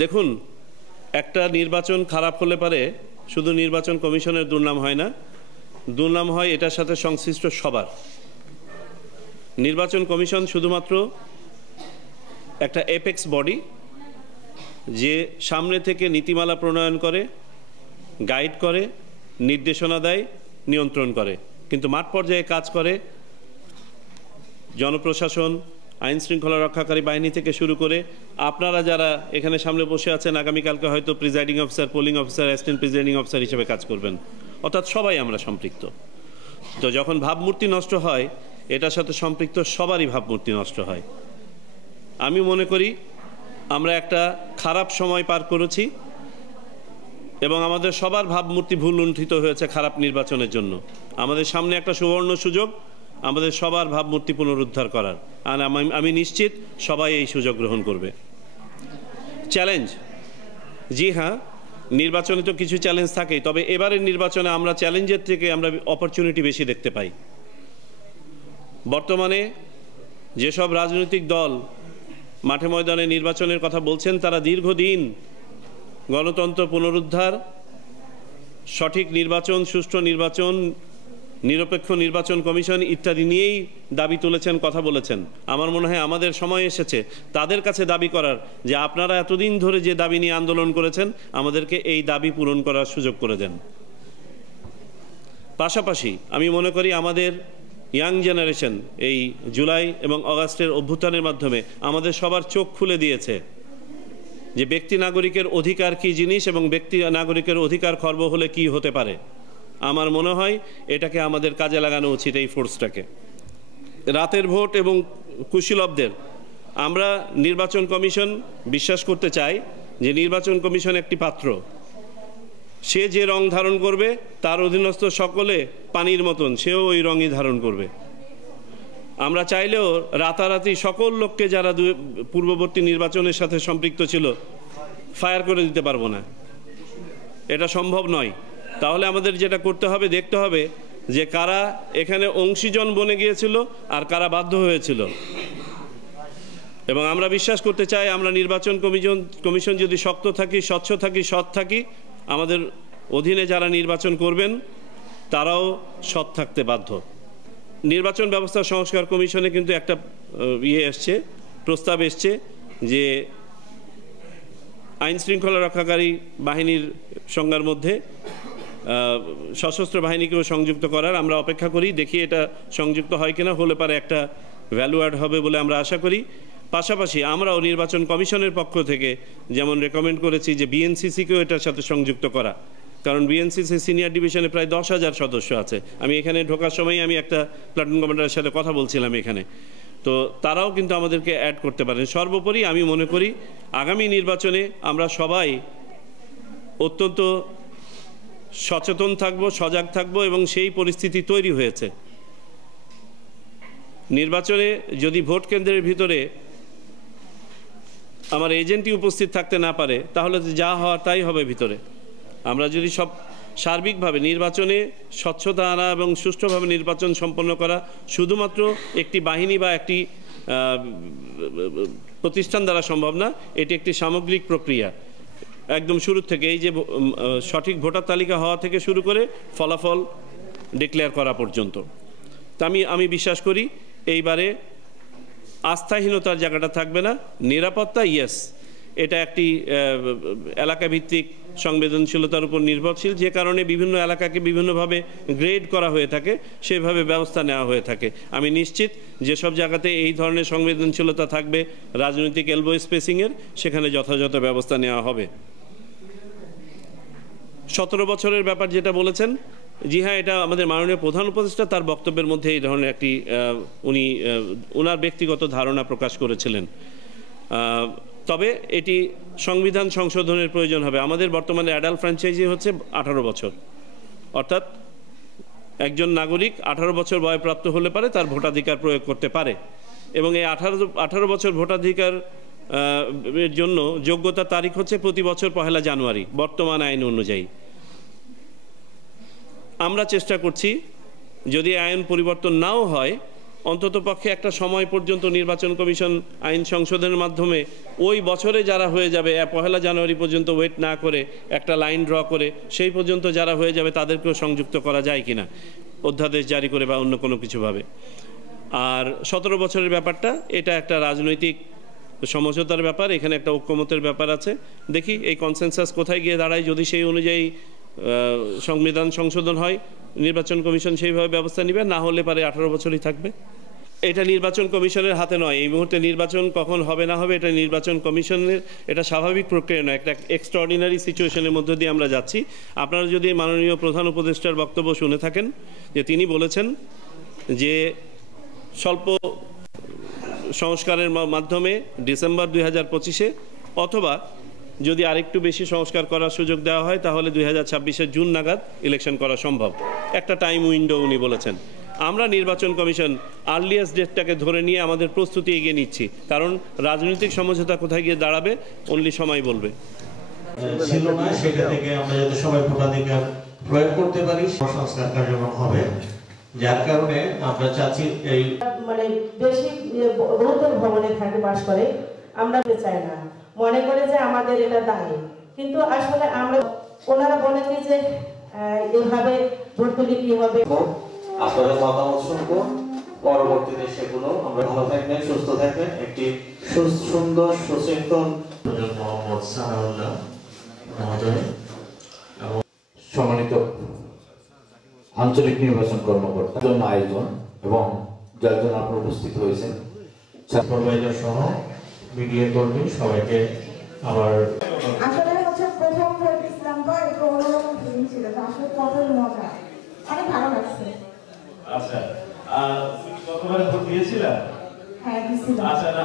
দেখুন, একটা নির্বাচন খারাপ হলে পারে শুধু নির্বাচন কমিশনের দুর্নাম হয় না, দুর্নাম হয় এটার সাথে সংশ্লিষ্ট সবার। নির্বাচন কমিশন শুধুমাত্র একটা এপেক্স বডি যে সামনে থেকে নীতিমালা প্রণয়ন করে, গাইড করে, নির্দেশনা দেয়, নিয়ন্ত্রণ করে, কিন্তু মাঠ পর্যায়ে কাজ করে জনপ্রশাসন, আইন শৃঙ্খলা রক্ষাকারী বাহিনী থেকে শুরু করে আপনারা যারা এখানে সামনে বসে আছেন, আগামীকালকে হয়তো presiding officer, polling officer, assistant presiding officer হিসেবে কাজ করবেন, অর্থাৎ সবাই আমরা সম্পৃক্ত। তো যখন ভাবমূর্তি নষ্ট হয়, এটার সাথে সম্পৃক্ত সবারই ভাবমূর্তি নষ্ট হয়। আমি মনে করি আমরা একটা খারাপ সময় পার করেছি এবং আমাদের সবার ভাবমূর্তি ভুল লুণ্ঠিত হয়েছে খারাপ নির্বাচনের জন্য। আমাদের সামনে একটা সুবর্ণ সুযোগ আমাদের সবার ভাবমূর্তি পুনরুদ্ধার করার, আর আমি নিশ্চিত সবাই এই সুযোগ গ্রহণ করবে। চ্যালেঞ্জ, জি হ্যাঁ, নির্বাচনে তো কিছু চ্যালেঞ্জ থাকেই, তবে এবারের নির্বাচনে আমরা চ্যালেঞ্জের থেকে আমরা অপরচুনিটি বেশি দেখতে পাই। বর্তমানে যেসব রাজনৈতিক দল মাঠে ময়দানে নির্বাচনের কথা বলছেন, তারা দীর্ঘদিন গণতন্ত্র পুনরুদ্ধার, সঠিক নির্বাচন, সুষ্ঠু নির্বাচন, নিরপেক্ষ নির্বাচন কমিশন ইত্যাদি নিয়েই দাবি তুলেছেন, কথা বলেছেন। আমার মনে হয় আমাদের সময় এসেছে তাদের কাছে দাবি করার যে আপনারা এতদিন ধরে যে দাবি নিয়ে আন্দোলন করেছেন, আমাদেরকে এই দাবি পূরণ করার সুযোগ করে দেন। পাশাপাশি আমি মনে করি আমাদের ইয়াং জেনারেশন এই জুলাই এবং আগস্টের অভ্যুত্থানের মাধ্যমে আমাদের সবার চোখ খুলে দিয়েছে যে ব্যক্তি নাগরিকের অধিকার কী জিনিস এবং ব্যক্তি নাগরিকের অধিকার খর্ব হলে কি হতে পারে। আমার মনে হয় এটাকে আমাদের কাজে লাগানো উচিত, এই ফোর্সটাকে। রাতের ভোট এবং কুশীলবদের আমরা নির্বাচন কমিশন বিশ্বাস করতে চাই যে নির্বাচন কমিশন একটি পাত্র, সে যে রং ধারণ করবে তার অধীনস্থ সকলে পানির মতন সেও ওই রঙই ধারণ করবে। আমরা চাইলেও রাতারাতি সকল লোককে যারা পূর্ববর্তী নির্বাচনের সাথে সম্পৃক্ত ছিল ফায়ার করে দিতে পারবো না, এটা সম্ভব নয়। তাহলে আমাদের যেটা করতে হবে, দেখতে হবে যে কারা এখানে অংশীজন বনে গিয়েছিল আর কারা বাধ্য হয়েছিল। এবং আমরা বিশ্বাস করতে চাই আমরা নির্বাচন কমিশন যদি শক্ত থাকি, স্বচ্ছ থাকি, সৎ থাকি, আমাদের অধীনে যারা নির্বাচন করবেন তারাও সৎ থাকতে বাধ্য। নির্বাচন ব্যবস্থা সংস্কার কমিশনে কিন্তু একটা প্রস্তাব এসছে যে আইন শৃঙ্খলা রক্ষাকারী বাহিনীর সংজ্ঞার মধ্যে সশস্ত্র বাহিনীকেও সংযুক্ত করার। আমরা অপেক্ষা করি, দেখি এটা সংযুক্ত হয় কিনা, হলে পারে একটা ভ্যালু অ্যাড হবে বলে আমরা আশা করি। পাশাপাশি আমরাও নির্বাচন কমিশনের পক্ষ থেকে যেমন রেকমেন্ড করেছি যে বিএনসিসিকেও এটার সাথে সংযুক্ত করা, কারণ বিএনসিসি সিনিয়র ডিভিশনে প্রায় 10,000 সদস্য আছে। আমি এখানে ঢোকার সময় আমি একটা প্লাটুন কমান্ডারের সাথে কথা বলছিলাম এখানে, তো তারাও কিন্তু আমাদেরকে অ্যাড করতে পারেন। সর্বোপরি আমি মনে করি আগামী নির্বাচনে আমরা সবাই অত্যন্ত সচেতন থাকব, সজাগ থাকব এবং সেই পরিস্থিতি তৈরি হয়েছে। নির্বাচনে যদি ভোট কেন্দ্রের ভিতরে আমার এজেন্টই উপস্থিত থাকতে না পারে, তাহলে যা হওয়ার তাই হবে ভিতরে। আমরা যদি সব সার্বিকভাবে নির্বাচনে স্বচ্ছতা আনা এবং সুষ্ঠুভাবে নির্বাচন সম্পন্ন করা শুধুমাত্র একটি বাহিনী বা একটি প্রতিষ্ঠান দ্বারা সম্ভব না, এটি একটি সামগ্রিক প্রক্রিয়া। একদম শুরু থেকে এই যে সঠিক ভোটার তালিকা হওয়া থেকে শুরু করে ফলাফল ডিক্লেয়ার করা পর্যন্ত। তা আমি বিশ্বাস করি এইবারে আস্থাহীনতার জায়গাটা থাকবে না, নিরাপত্তা ইয়েস, এটা একটি এলাকাভিত্তিক সংবেদনশীলতার উপর নির্ভরশীল, যে কারণে বিভিন্ন এলাকাকে বিভিন্নভাবে গ্রেড করা হয়ে থাকে, সেভাবে ব্যবস্থা নেওয়া হয়ে থাকে। আমি নিশ্চিত যেসব জায়গাতে এই ধরনের সংবেদনশীলতা থাকবে রাজনৈতিক এলবো স্পেসিংয়ের, সেখানে যথাযথ ব্যবস্থা নেওয়া হবে। 17 বছরের ব্যাপার যেটা বলেছেন, জি হ্যাঁ, এটা আমাদের মাননীয় প্রধান উপদেষ্টা তার বক্তব্যের মধ্যে এই ধরনের একটি ওনার ব্যক্তিগত ধারণা প্রকাশ করেছিলেন। তবে এটি সংবিধান সংশোধনের প্রয়োজন হবে। আমাদের বর্তমানে অ্যাডাল্ট ফ্র্যাঞ্চাইজি হচ্ছে 18 বছর, অর্থাৎ একজন নাগরিক 18 বছর বয়প্রাপ্ত হলে পারে তার ভোটাধিকার প্রয়োগ করতে পারে, এবং এই 18 বছর ভোটাধিকার এর জন্য যোগ্যতার তারিখ হচ্ছে প্রতি বছর 1 জানুয়ারি বর্তমান আইন অনুযায়ী। আমরা চেষ্টা করছি যদি আইন পরিবর্তন নাও হয় অন্ততপক্ষে একটা সময় পর্যন্ত নির্বাচন কমিশন আইন সংশোধনের মাধ্যমে ওই বছরে যারা হয়ে যাবে 1 জানুয়ারি পর্যন্ত ওয়েট না করে একটা লাইন ড্র করে সেই পর্যন্ত যারা হয়ে যাবে তাদেরকেও সংযুক্ত করা যায় কিনা অধ্যাদেশ জারি করে বা অন্য কোনো কিছুভাবে। আর 17 বছরের ব্যাপারটা এটা একটা রাজনৈতিক সমঝোতার ব্যাপার, এখানে একটা ঐক্যমতের ব্যাপার আছে। দেখি এই কনসেনসাস কোথায় গিয়ে দাঁড়ায়। যদি সেই অনুযায়ী সংবিধান সংশোধন হয়, নির্বাচন কমিশন সেইভাবে ব্যবস্থা নেবে, না হলে পারে 18 বছরই থাকবে। এটা নির্বাচন কমিশনের হাতে নয়। এই মুহূর্তে নির্বাচন কখন হবে না হবে এটা নির্বাচন কমিশনের, এটা স্বাভাবিক প্রক্রিয়া নয়, একটা এক্সট্রাঅর্ডিনারি সিচুয়েশনের মধ্য দিয়ে আমরা যাচ্ছি। আপনারা যদি মাননীয় প্রধান উপদেষ্টার বক্তব্য শুনে থাকেন, যে তিনি বলেছেন যে স্বল্প সংস্কারের মাধ্যমে ডিসেম্বর 2025-এ অথবা যদি আরেকটু বেশি সংস্কার করার সুযোগ দেওয়া হয় তাহলে 2026-এর জুন নাগাদ ইলেকশন করা সম্ভব, একটা টাইম উইন্ডো উনি বলেছেন। আমরা নির্বাচন কমিশন আর্লিয়েস্ট ডেটটাকে ধরে নিয়ে আমাদের প্রস্তুতি এগিয়ে নিচ্ছি, কারণ রাজনৈতিক সমঝোতা কোথায় গিয়ে দাঁড়াবে অনলি সময় বলবে। ছিল না, সেটা থেকে আমরা যাতে সবাই ভোটাধিকার প্রয়োগ করতে পারি, সংস্কার কার্যক্রম হবে, যার কারণে আমরা চাচ্ছি এই মানে বেশি বহুতল ভবনে থাকে বাস করে, আমরা চাই না, মনে করে যে আমাদের এটা দায়ী, কিন্তু আসলে আমরা ওনারা বলে কি যে এইভাবে ভোট দিলে কি হবে। আপনাদের মতামত শুনবো, পরবর্তীতে সেগুলো আমরা ভালো থাকবেন, সুস্থ থাকবেন, একটি সুন্দর সুচিন্তন মোহাম্মদ সানাউল্লাহ মহোদয় এবং সম্মানিত আঞ্চলিক নির্বাচন কর্মকর্তার জন্য আয়োজন এবং যার জন্য আপনারা উপস্থিত হয়েছেন, সুপারভাইজার সহ মিডিয়া কর্মী সবাইকে আমার আসলে হচ্ছে প্রথম ভোট ইসলাম তো একটু অন্যরকম ফিলিং ছিল, আসলে কতই মজা, অনেক ভালো লাগছে। আচ্ছা, তুমি কতবার ভোট দিয়েছিলা? হ্যাঁ দিয়েছিলাম। আচ্ছা, না